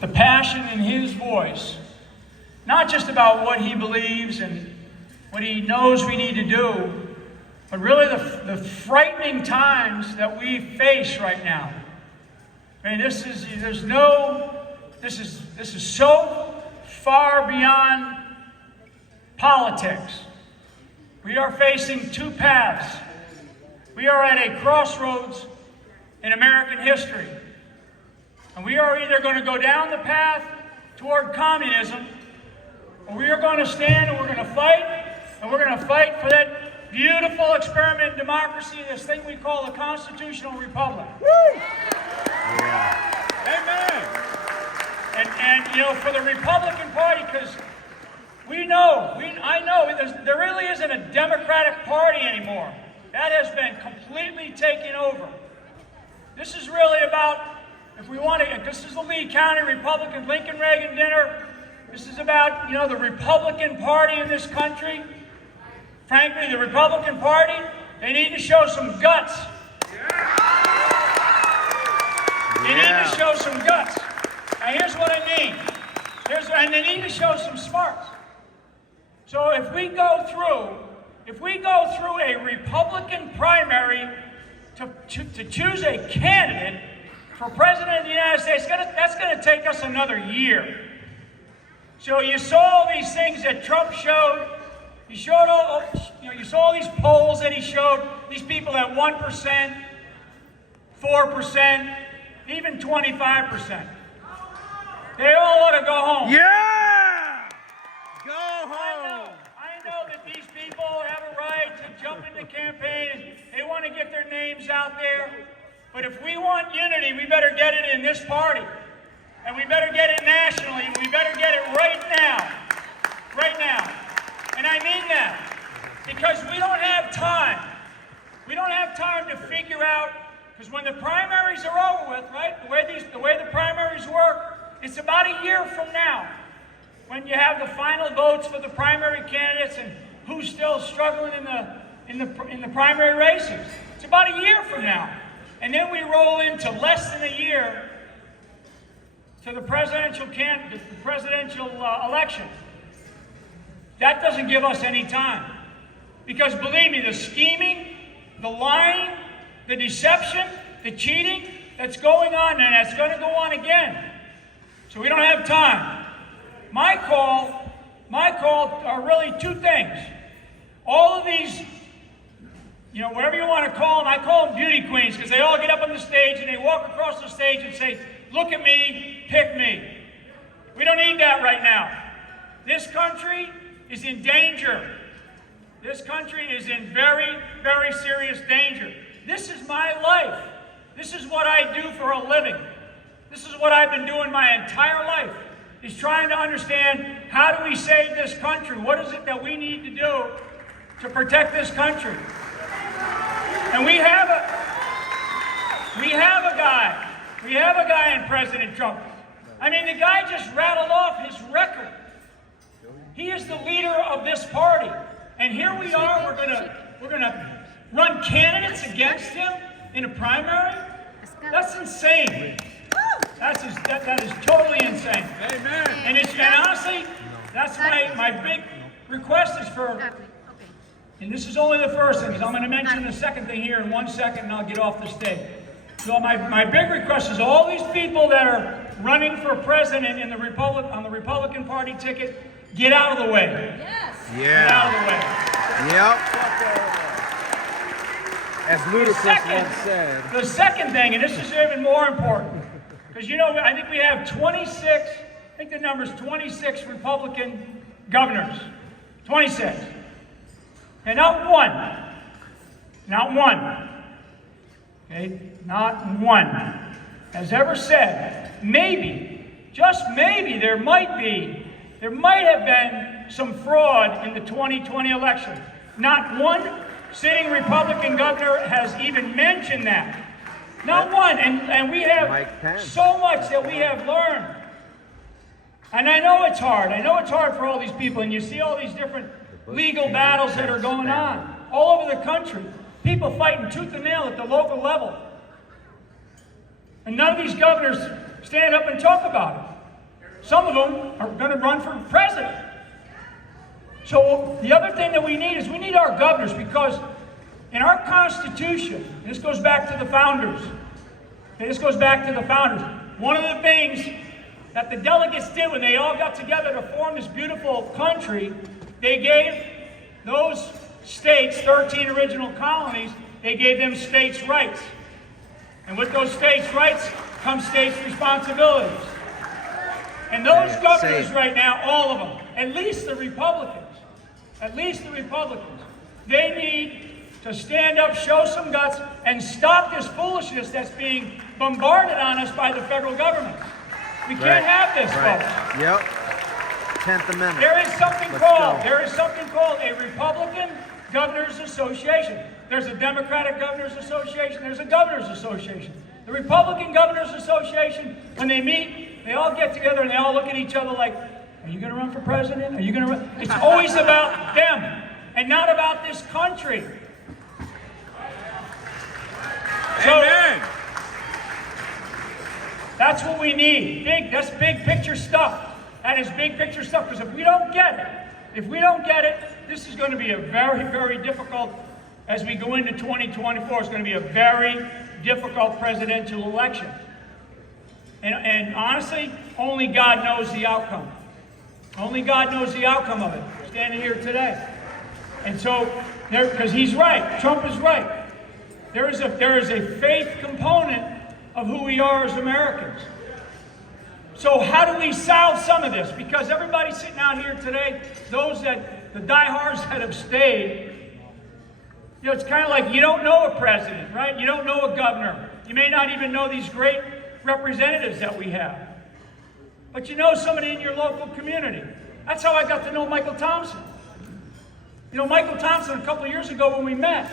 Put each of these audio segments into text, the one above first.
the passion in his voice, not just about what he believes and what he knows we need to do, but really the frightening times that we face right now. I mean, this is so far beyond politics. We are facing two paths. We are at a crossroads in American history. And we are either going to go down the path toward communism, or we are going to stand and we're going to fight, and we're going to fight for that beautiful experiment in democracy, this thing we call the constitutional republic. Woo! Yeah. Amen. And you know, for the Republican Party, because I know there really isn't a Democratic Party anymore. That has been completely taken over. This is really about, if we want to, this is the Lee County Republican Lincoln-Reagan dinner. This is about, you know, the Republican Party in this country. Frankly, the Republican Party, they need to show some guts. They need to show some guts. Now here's what I mean. And they need to show some smarts. So if we go through a Republican primary to choose a candidate for President of the United States, that's going to take us another year. So you saw all these things that Trump showed. You saw all these polls that he showed. These people at 1%, 4%, even 25%. They all ought to go home. Yeah! Go home! I know that these people have a right to jump into campaign and they want to get their names out there. But if we want unity, we better get it in this party. And we better get it nationally. And we better get it right now. Right now. And I mean that. Because we don't have time. We don't have time to figure out, because when the primaries are over with, right, the way the primaries work, it's about a year from now when you have the final votes for the primary candidates and who's still struggling in the primary races. It's about a year from now. And then we roll into less than a year to the presidential election. That doesn't give us any time. Because believe me, the scheming, the lying, the deception, the cheating that's going on, and that's going to go on again. So we don't have time. My call are really two things. All of these, you know, whatever you want to call them, I call them beauty queens, because they all get up on the stage and they walk across the stage and say, look at me, pick me. We don't need that right now. This country is in danger. This country is in very, very serious danger. This is my life. This is what I do for a living. This is what I've been doing my entire life, is trying to understand, how do we save this country? What is it that we need to do to protect this country? And we have a guy in President Trump. I mean, the guy just rattled off his record. He is the leader of this party. And here we are, we're gonna run candidates against him in a primary? That's insane. That is totally insane. Amen. And honestly, that's my big request is for, and this is only the first thing, because I'm going to mention the second thing here in 1 second, and I'll get off the stage. So my big request is all these people that are running for president in on the Republican Party ticket, get out of the way. Yes. Yeah. Get out of the way. Yep. As Ludacris once said. The second thing, and this is even more important, because you know, I think we have 26, I think the number's 26 Republican governors. 26. And not one, okay, not one has ever said, maybe, just maybe, there might have been some fraud in the 2020 election. Not one sitting Republican governor has even mentioned that. Not one. And we have so much that we have learned. And I know it's hard. I know it's hard for all these people. And you see all these different legal battles that are going on all over the country. People fighting tooth and nail at the local level. And none of these governors stand up and talk about it. Some of them are going to run for president. So the other thing that we need is we need our governors, because in our Constitution, and this goes back to the founders, one of the things that the delegates did when they all got together to form this beautiful country, they gave those states, 13 original colonies, they gave them states' rights. And with those states' rights come states' responsibilities. And those governors right now, all of them, at least the Republicans, they need to stand up, show some guts, and stop this foolishness that's being bombarded on us by the federal government. We can't have this, folks. Yep. 10th Amendment. There is something called a Republican Governors Association. There's a Democratic Governors Association. There's a Governors Association. The Republican Governors Association, when they meet, they all get together and they all look at each other like, are you going to run for president? Are you going to run? It's always about them and not about this country. Amen. So, that's what we need. That's big picture stuff. That is big picture stuff, because if we don't get it, this is going to be a very, very difficult, as we go into 2024, it's going to be a very difficult presidential election. And honestly, only God knows the outcome. Only God knows the outcome of it, standing here today. And so, because he's right, Trump is right. There is a faith component of who we are as Americans. So how do we solve some of this? Because everybody sitting out here today, the diehards that have stayed, you know, it's kind of like you don't know a president, right? You don't know a governor. You may not even know these great representatives that we have. But you know somebody in your local community. That's how I got to know Michael Thompson. You know, Michael Thompson, a couple of years ago when we met,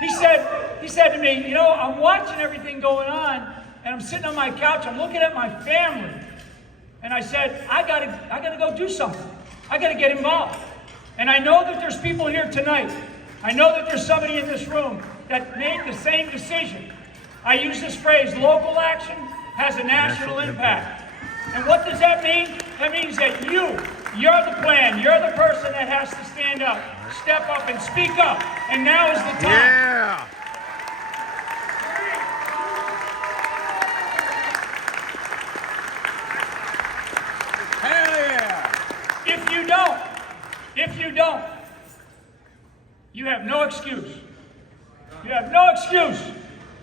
he said to me, you know, I'm watching everything going on, and I'm sitting on my couch, I'm looking at my family, and I said, I gotta go do something. I gotta get involved. And I know that there's people here tonight. I know that there's somebody in this room that made the same decision. I use this phrase, local action has a national impact. And what does that mean? That means that you're the plan. You're the person that has to stand up, step up, and speak up. And now is the time. Yeah. Hell yeah. If you don't, you have no excuse. You have no excuse.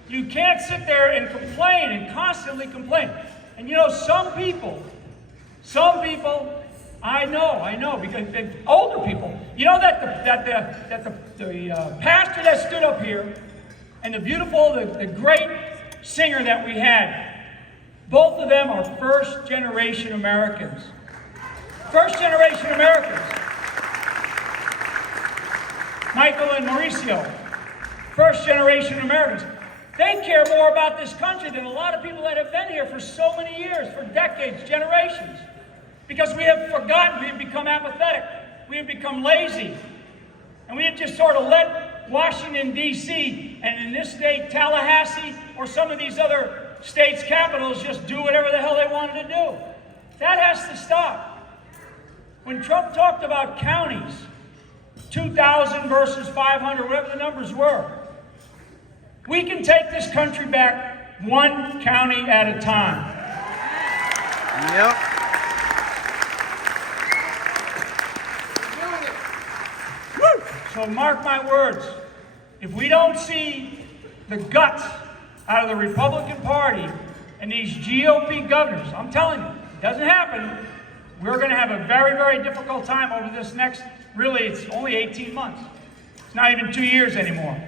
You can't sit there and complain and constantly complain. And you know, some people, I know, because older people, you know that the pastor that stood up here and the great singer that we had, both of them are first-generation Americans. First-generation Americans. Michael and Mauricio, first-generation Americans. They care more about this country than a lot of people that have been here for so many years, for decades, generations. Because we have forgotten, we have become apathetic, we have become lazy, and we have just sort of let Washington, D.C., and in this state, Tallahassee, or some of these other states' capitals just do whatever the hell they wanted to do. That has to stop. When Trump talked about counties, 2,000 versus 500, whatever the numbers were, we can take this country back one county at a time. Yep. So mark my words, if we don't see the guts out of the Republican Party and these GOP governors, I'm telling you, it doesn't happen, we're going to have a very, very difficult time over this next, really, it's only 18 months. It's not even 2 years anymore.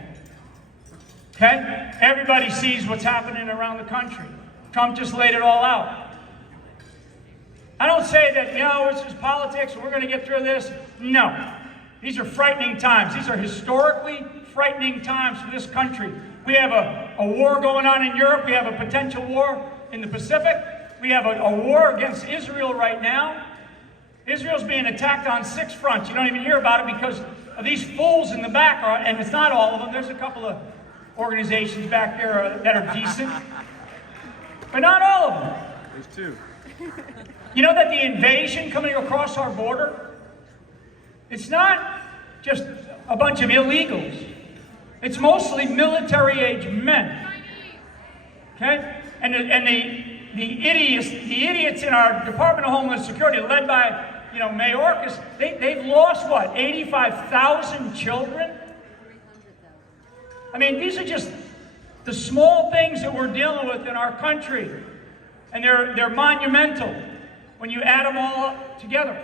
Okay? Everybody sees what's happening around the country. Trump just laid it all out. I don't say that, you know, it's just politics and we're going to get through this. No. These are frightening times. These are historically frightening times for this country. We have a war going on in Europe. We have a potential war in the Pacific. We have a war against Israel right now. Israel's being attacked on 6 fronts. You don't even hear about it because of these fools in the back. And it's not all of them. There's a couple of organizations back there that are decent. But not all of them. There's 2. You know that the invasion coming across our border, it's not just a bunch of illegals. It's mostly military-age men. Okay? And the idiots in our Department of Homeland Security, led by, Mayorkas, they've lost, what, 85,000 children? I mean, these are just the small things that we're dealing with in our country. And they're monumental when you add them all up together.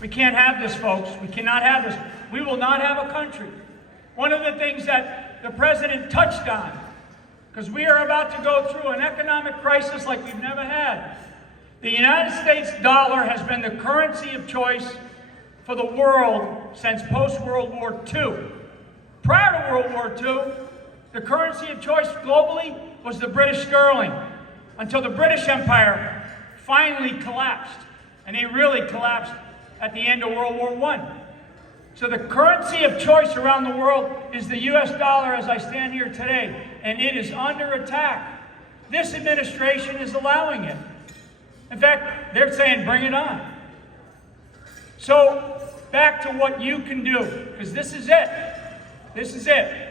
We can't have this, folks. We cannot have this. We will not have a country. One of the things that the president touched on, because we are about to go through an economic crisis like we've never had. The United States dollar has been the currency of choice for the world since post-World War II. Prior to World War II, the currency of choice globally was the British sterling, until the British Empire finally collapsed. And they really collapsed at the end of World War I. So the currency of choice around the world is the US dollar as I stand here today, and it is under attack. This administration is allowing it. In fact, they're saying, bring it on. So, back to what you can do, because this is it. This is it.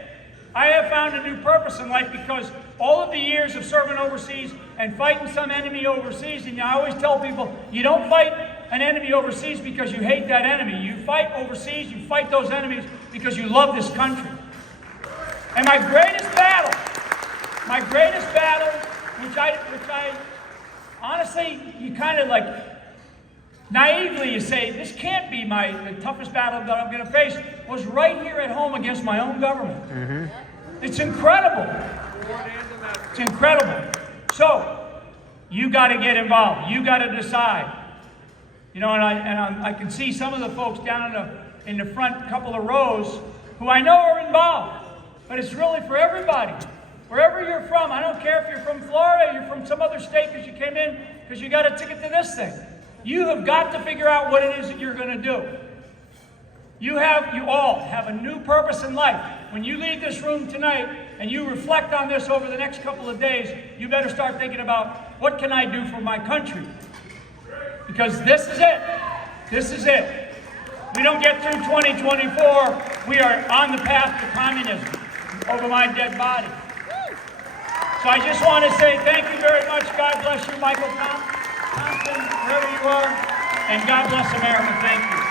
I have found a new purpose in life because all of the years of serving overseas and fighting some enemy overseas, and I always tell people, you don't fight an enemy overseas because you hate that enemy. You fight overseas, you fight those enemies because you love this country. And my greatest battle, which I honestly, you kind of like, naively you say, this can't be the toughest battle that I'm going to face, was right here at home against my own government. Mm-hmm. It's incredible. It's incredible. So, you got to get involved. You got to decide. And I can see some of the folks down in the front couple of rows who I know are involved. But it's really for everybody. Wherever you're from, I don't care if you're from Florida, you're from some other state because you came in because you got a ticket to this thing. You have got to figure out what it is that you're going to do. You all have a new purpose in life. When you leave this room tonight and you reflect on this over the next couple of days, you better start thinking about, what can I do for my country? Because this is it. This is it. We don't get through 2024, we are on the path to communism over my dead body. So I just want to say thank you very much. God bless you, Michael Thompson, wherever you are. And God bless America. Thank you.